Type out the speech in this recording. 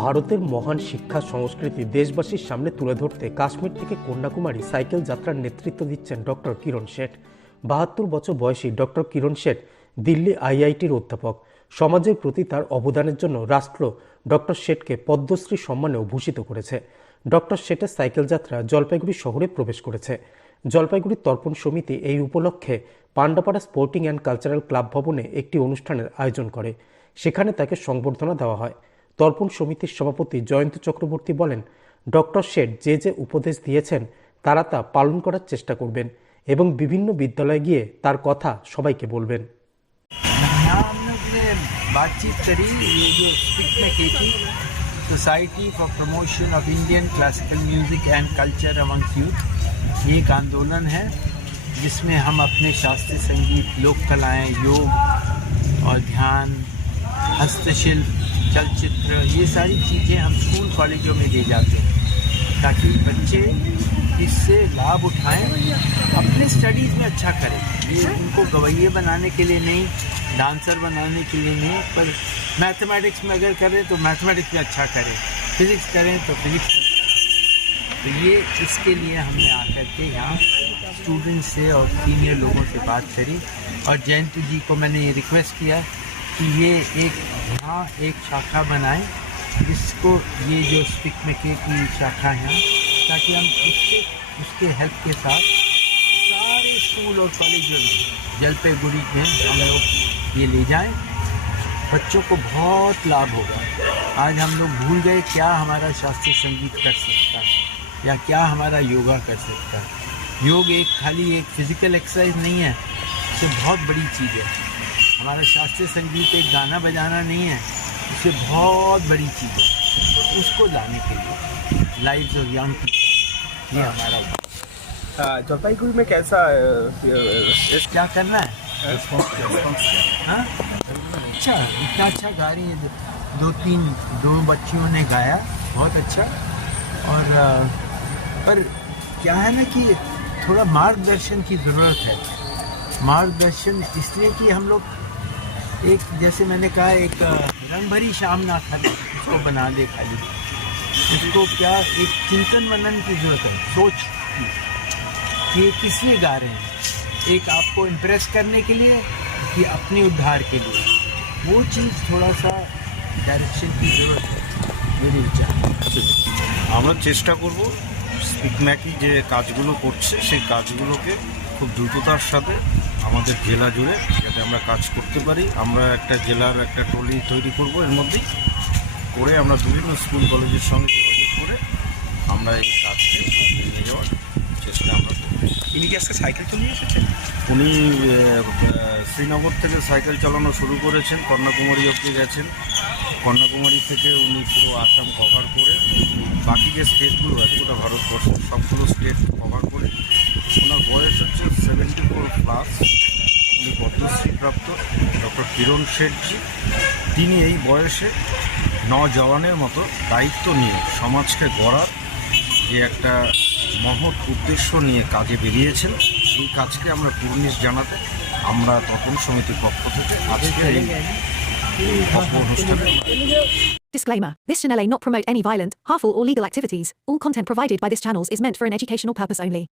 ভারতের মহান শিক্ষা সংস্কৃতি দেশবাসীর সামনে তুলে ধরতে কাশ্মীর থেকে কন্যাকুমারী সাইকেল যাত্রার নেতৃত্ব দিচ্ছেন ডক্টর কিরণ শেঠ। বাহাত্তর বছর বয়সী ডক্টর কিরণ শেঠ দিল্লি আইআইটির অধ্যাপক। সমাজের প্রতি তার অবদানের জন্য রাষ্ট্র ডক্টর শেঠকে পদ্মশ্রী সম্মানেও ভূষিত করেছে। ডক্টর শেঠের সাইকেল যাত্রা জলপাইগুড়ি শহরে প্রবেশ করেছে। জলপাইগুড়ি তর্পণ সমিতি এই উপলক্ষে Pandapara sporting and cultural club ভবনে একটি অনুষ্ঠানের আয়োজন করে। সেখানে তাকে সংবর্ধনা দেওয়া হয়। তর্পণ সমিতির সভাপতি জয়ন্ত চক্রবর্তী বলেন ডক্টর শেঠ যে যে উপদেশ দিয়েছেন তারা তা পালন করার চেষ্টা করবেন এবং বিভিন্ন বিদ্যালয়ে গিয়ে তার কথা সবাইকে বলবেন यहाँ हम लोग ने बातचीत करी ये जो स्पिक में की थी society for promotion of Indian classical music and culture among youth ये एक आंदोलन है जिसमें हम अपने शास्त्रीय संगीत लोक कलाएं योग और ध्यान हस्तशिल्प चलचित्र ये सारी चीज़ें हम स्कूल कॉलेजों में ले जाते हैं ताकि बच्चे इससे लाभ उठाएँ अपने स्टडीज़ में अच्छा करें। ये उनको गवैये बनाने के लिए नहीं डांसर बनाने के लिए नहीं पर मैथमेटिक्स में अगर करें तो मैथमेटिक्स में अच्छा करें फिजिक्स करें तो फिजिक्स में अच्छा करें। तो ये इसके लिए हमने आकर के यहाँ स्टूडेंट से और सीनियर लोगों से बात करी और जयंत जी को मैंने ये रिक्वेस्ट किया कि ये एक, यहाँ एक शाखा बनाएँ इसको ये जो स्पिक में के की शाखा है, ताकि हम उसके उसके हेल्प के साथ सारे स्कूल और कॉलेजों में जलपाईगुड़ी में हम लोग ये ले जाएँ। बच्चों को बहुत लाभ होगा। आज हम लोग भूल गए क्या हमारा शास्त्रीय संगीत कर सकता है, या क्या हमारा योगा कर सकता है। योग एक खाली एक फ़िज़िकल एक्सरसाइज नहीं है तो बहुत बड़ी चीज़ है। हमारा शास्त्रीय संगीत एक गाना बजाना नहीं है इससे बहुत बड़ी चीज़ है। उसको लाने के लिए लाइफ ऑफ़ यंग ये हमारा उद्देश्य जलपाईगुड़ी में कैसा इस क्या करना है? हाँ। अच्छा इतना अच्छा गा रही है दो तीन दो बच्चियों ने गाया बहुत अच्छा। और पर क्या है ना कि थोड़ा मार्गदर्शन की ज़रूरत है। मार्गदर्शन इसलिए कि हम लोग एक जैसे मैंने कहा एक अ, रंग भरी शाम ना कर उसको बना दे खाली उसको क्या एक चिंतन मनन की ज़रूरत है सोच की कि ये किस लिए गा रहे हैं एक आपको इम्प्रेस करने के लिए कि अपने उद्धार के लिए वो चीज़ थोड़ा सा डायरेक्शन की ज़रूरत है मेरे विचार में। আমরা চেষ্টা করব স্পিকম্যাকি যে কাজগুলো করছে সেই কাজগুলোকে খুব দ্রুততার সাথে আমাদের জেলা জুড়ে যাতে আমরা কাজ করতে পারি। আমরা একটা জেলার একটা টলি তৈরি করব এর মধ্যেই। করে আমরা বিভিন্ন স্কুল কলেজের সঙ্গে যোগাযোগ করে আমরা এই কাজকে নিয়ে যাওয়ার চেষ্টা আমরা করব। ইনি কি আজকে সাইকেল নিয়ে এসেছেন? উনি শ্রীনগর থেকে সাইকেল চালানো শুরু করেছেন কন্যাকুমারী অব্দি গেছেন। কন্যাকুমারী থেকে উনি পুরো আসাম কভার করে বাকি যে স্টেটগুলো আছে গোটা ভারতবর্ষের সবগুলো স্টেট কভার করে ওনার বয়স হচ্ছে সেভেন্টি ফোর প্লাস উনি পদ্মশ্রী প্রাপ্ত ডক্টর কিরণ শেঠজি তিনি এই বয়সে নজওয়ানের মতো দায়িত্ব নিয়ে সমাজকে গড়ার যে একটা মহৎ উদ্দেশ্য নিয়ে কাজে বেরিয়েছেন এই কাজকে আমরা পূর্ণিশ জানাতে আমরা তপন সমিতির পক্ষ থেকে আজকে এই Disclaimer This channel may not promote any violent, harmful, or legal activities. All content provided by this channel is meant for an educational purpose only.